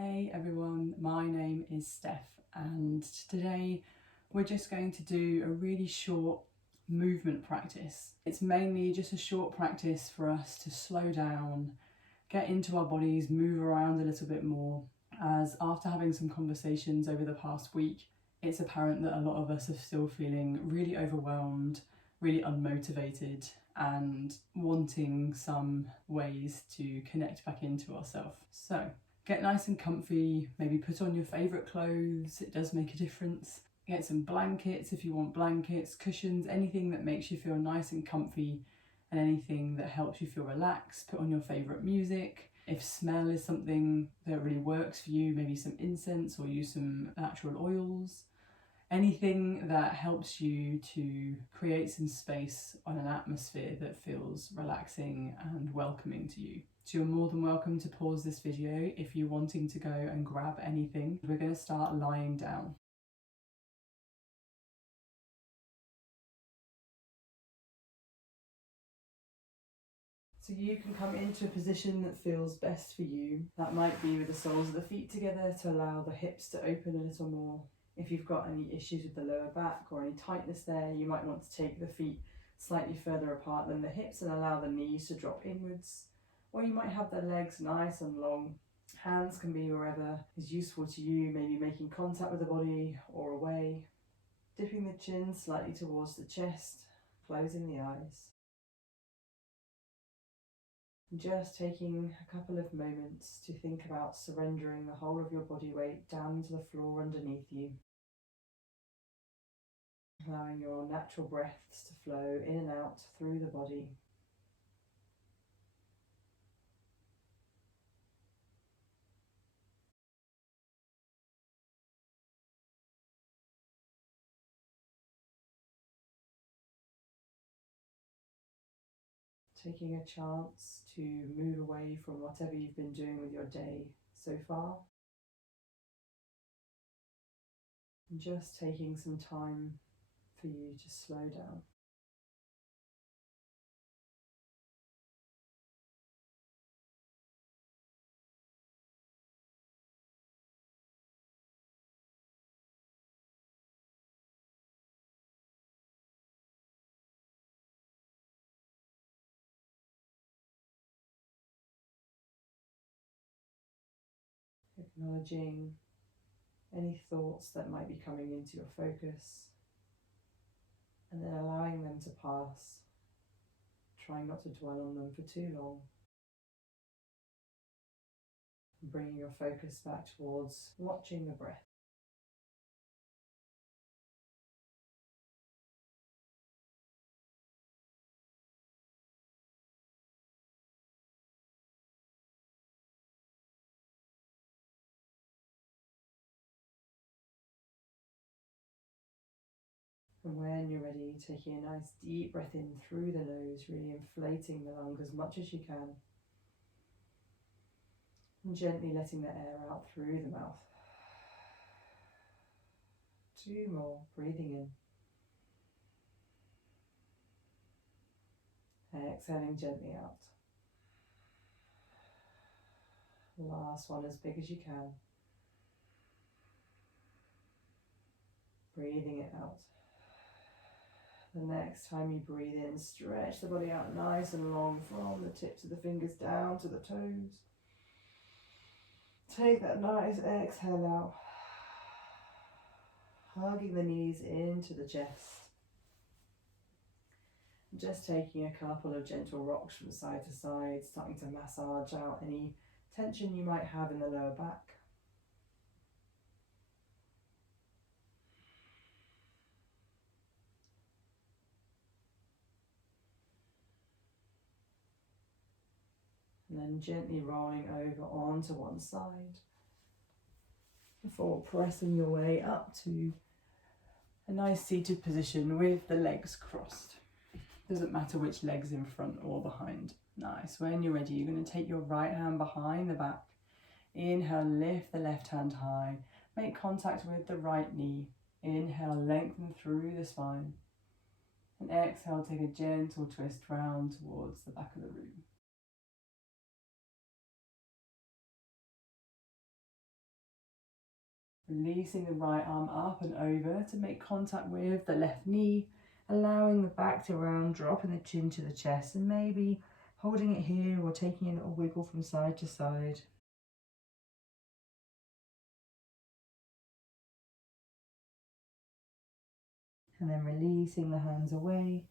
Hey everyone, my name is Steph and today we're just going to do a really short movement practice. It's mainly just a short practice for us to slow down, get into our bodies, move around a little bit more, as after having some conversations over the past week, it's apparent that a lot of us are still feeling really overwhelmed, really unmotivated and wanting some ways to connect back into ourselves. So get nice and comfy, maybe put on your favourite clothes, it does make a difference. Get some blankets if you want blankets, cushions, anything that makes you feel nice and comfy and anything that helps you feel relaxed. Put on your favourite music. If smell is something that really works for you, maybe some incense or use some natural oils. Anything that helps you to create some space on an atmosphere that feels relaxing and welcoming to you. So you're more than welcome to pause this video if you're wanting to go and grab anything. We're going to start lying down. So you can come into a position that feels best for you. That might be with the soles of the feet together to allow the hips to open a little more. If you've got any issues with the lower back or any tightness there, you might want to take the feet slightly further apart than the hips and allow the knees to drop inwards. Or you might have the legs nice and long. Hands can be wherever is useful to you, maybe making contact with the body or away. Dipping the chin slightly towards the chest, closing the eyes. Just taking a couple of moments to think about surrendering the whole of your body weight down into the floor underneath you. Allowing your natural breaths to flow in and out through the body. Taking a chance to move away from whatever you've been doing with your day so far. And just taking some time for you to slow down. Acknowledging any thoughts that might be coming into your focus and then allowing them to pass. Trying not to dwell on them for too long. Bringing your focus back towards watching the breath. And when you're ready, taking a nice deep breath in through the nose, really inflating the lungs as much as you can. And gently letting the air out through the mouth. 2 more, breathing in. Exhaling gently out. Last one, as big as you can. Breathing it out. The next time you breathe in, stretch the body out nice and long from the tips of the fingers down to the toes. Take that nice exhale out. Hugging the knees into the chest. Just taking a couple of gentle rocks from side to side, starting to massage out any tension you might have in the lower back. And then gently rolling over onto one side before pressing your way up to a nice seated position with the legs crossed. Doesn't matter which leg's in front or behind. Nice. When you're ready, you're going to take your right hand behind the back. Inhale, lift the left hand high. Make contact with the right knee. Inhale, lengthen through the spine. And exhale, take a gentle twist round towards the back of the room. Releasing the right arm up and over to make contact with the left knee, allowing the back to round, dropping the chin to the chest, and maybe holding it here or taking a little wiggle from side to side. And then releasing the hands away,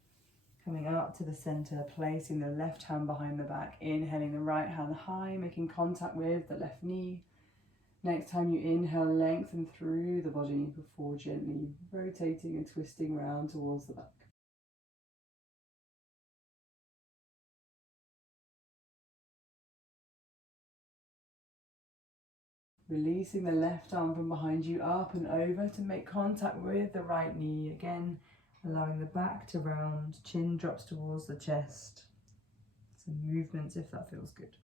coming up to the center, placing the left hand behind the back, inhaling the right hand high, making contact with the left knee. Next time you inhale, lengthen through the body before gently rotating and twisting round towards the back. Releasing the left arm from behind you up and over to make contact with the right knee. Again, allowing the back to round, chin drops towards the chest. Some movements if that feels good.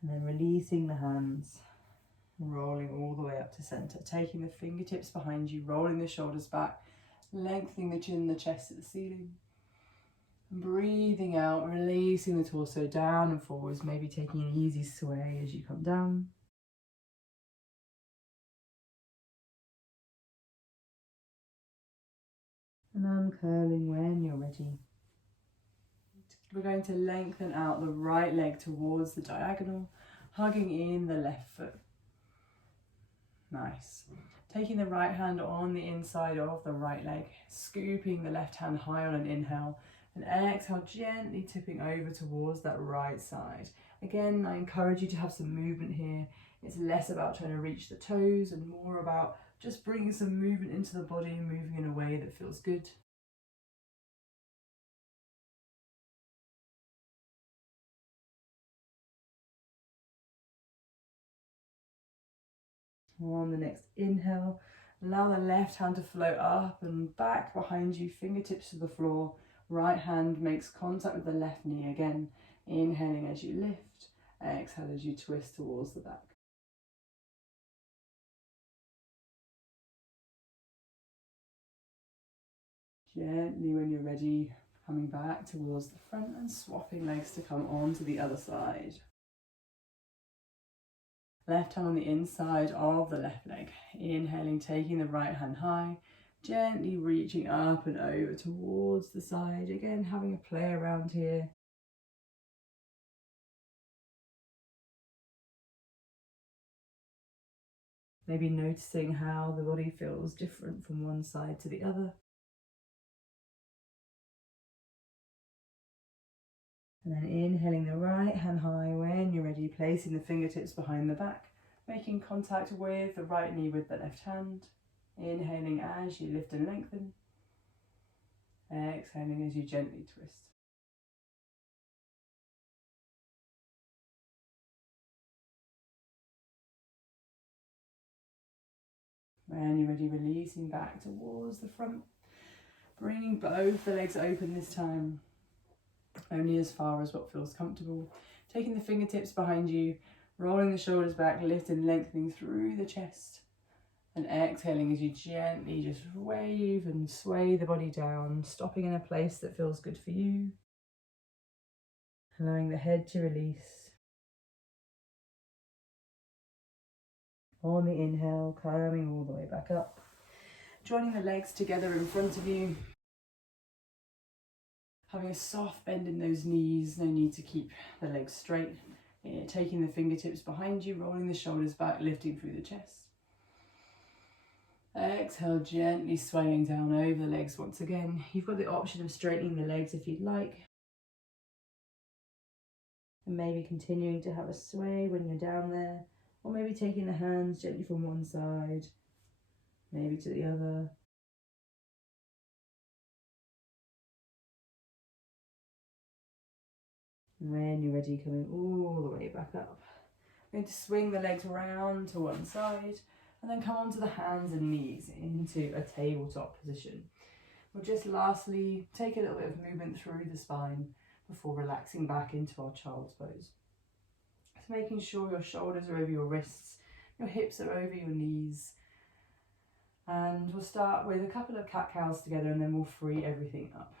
And then releasing the hands, rolling all the way up to center, taking the fingertips behind you, rolling the shoulders back, lengthening the chin, the chest at the ceiling. And breathing out, releasing the torso down and forwards, maybe taking an easy sway as you come down. And uncurling when you're ready. We're going to lengthen out the right leg towards the diagonal, hugging in the left foot. Nice. Taking the right hand on the inside of the right leg, scooping the left hand high on an inhale, and exhale, gently tipping over towards that right side. Again, I encourage you to have some movement here. It's less about trying to reach the toes and more about just bringing some movement into the body and moving in a way that feels good. On the next inhale, allow the left hand to float up and back behind you, fingertips to the floor. Right hand makes contact with the left knee again. Inhaling as you lift, exhale as you twist towards the back. Gently, when you're ready, coming back towards the front and swapping legs to come on to the other side. Left hand on the inside of the left leg. Inhaling, taking the right hand high, gently reaching up and over towards the side. Again, having a play around here. Maybe noticing how the body feels different from one side to the other. And then inhaling the right hand high when you're ready, placing the fingertips behind the back, making contact with the right knee with the left hand. Inhaling as you lift and lengthen. Exhaling as you gently twist. When you're ready, releasing back towards the front. Bringing both the legs open this time, only as far as what feels comfortable. Taking the fingertips behind you, rolling the shoulders back, lifting, lengthening through the chest. And exhaling as you gently just wave and sway the body down, stopping in a place that feels good for you. Allowing the head to release. On the inhale, climbing all the way back up. Joining the legs together in front of you. Having a soft bend in those knees, no need to keep the legs straight. Taking the fingertips behind you, rolling the shoulders back, lifting through the chest. Exhale, gently swaying down over the legs once again. You've got the option of straightening the legs if you'd like. And maybe continuing to have a sway when you're down there. Or maybe taking the hands gently from one side, maybe to the other. And when you're ready, coming all the way back up. I'm going to swing the legs round to one side and then come onto the hands and knees into a tabletop position. We'll just lastly take a little bit of movement through the spine before relaxing back into our child's pose. So making sure your shoulders are over your wrists, your hips are over your knees. And we'll start with a couple of cat-cows together and then we'll free everything up.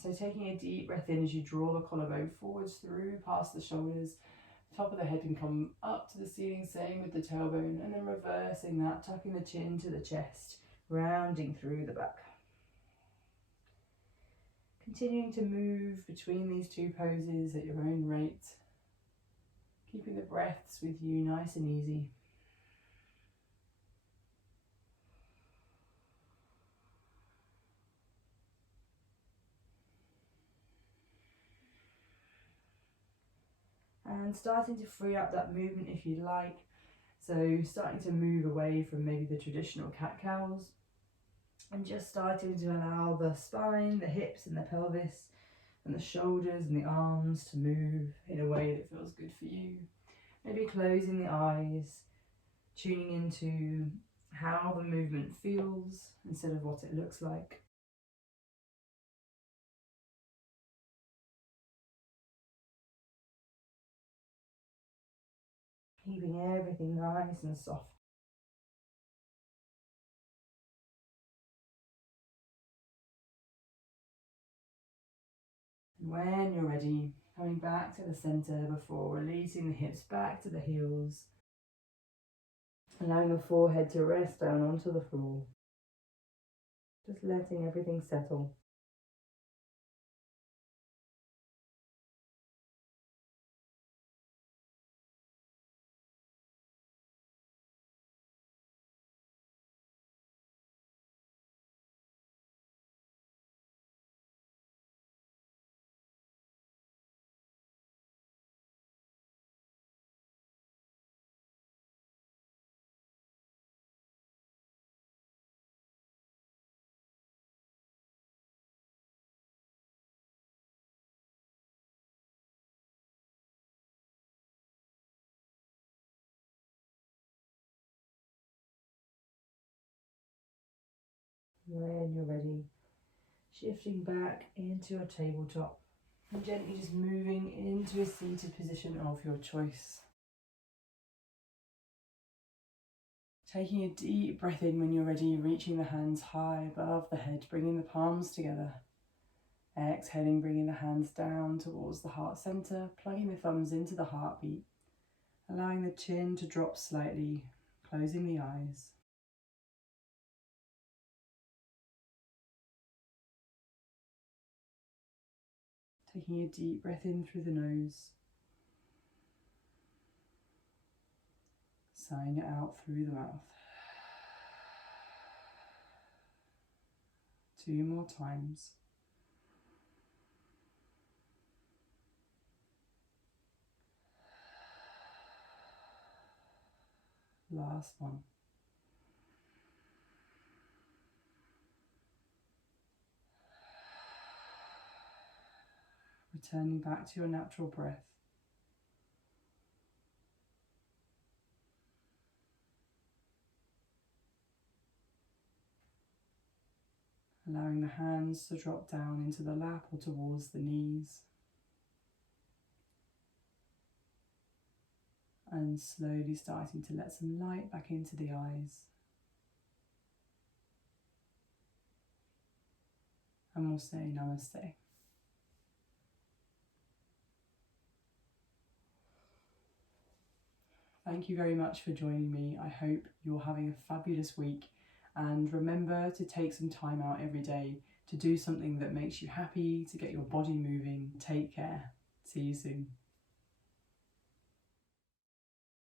So taking a deep breath in as you draw the collarbone forwards through past the shoulders, top of the head, and come up to the ceiling, same with the tailbone, and then reversing that, tucking the chin to the chest, rounding through the back. Continuing to move between these two poses at your own rate, keeping the breaths with you nice and easy. And starting to free up that movement if you like. So starting to move away from maybe the traditional cat-cows and just starting to allow the spine, the hips and the pelvis and the shoulders and the arms to move in a way that feels good for you. Maybe closing the eyes, tuning into how the movement feels instead of what it looks like. Keeping everything nice and soft. And when you're ready, coming back to the center before releasing the hips back to the heels, allowing the forehead to rest down onto the floor. Just letting everything settle. When you're ready, shifting back into a tabletop and gently just moving into a seated position of your choice. Taking a deep breath in when you're ready, reaching the hands high above the head, bringing the palms together. Exhaling, bringing the hands down towards the heart center, plugging the thumbs into the heartbeat, allowing the chin to drop slightly, closing the eyes. Taking a deep breath in through the nose, sighing it out through the mouth. 2 more times. Last one. Returning back to your natural breath. Allowing the hands to drop down into the lap or towards the knees. And slowly starting to let some light back into the eyes. And we'll say namaste. Thank you very much for joining me. I hope you're having a fabulous week. And remember to take some time out every day to do something that makes you happy, to get your body moving. Take care. See you soon.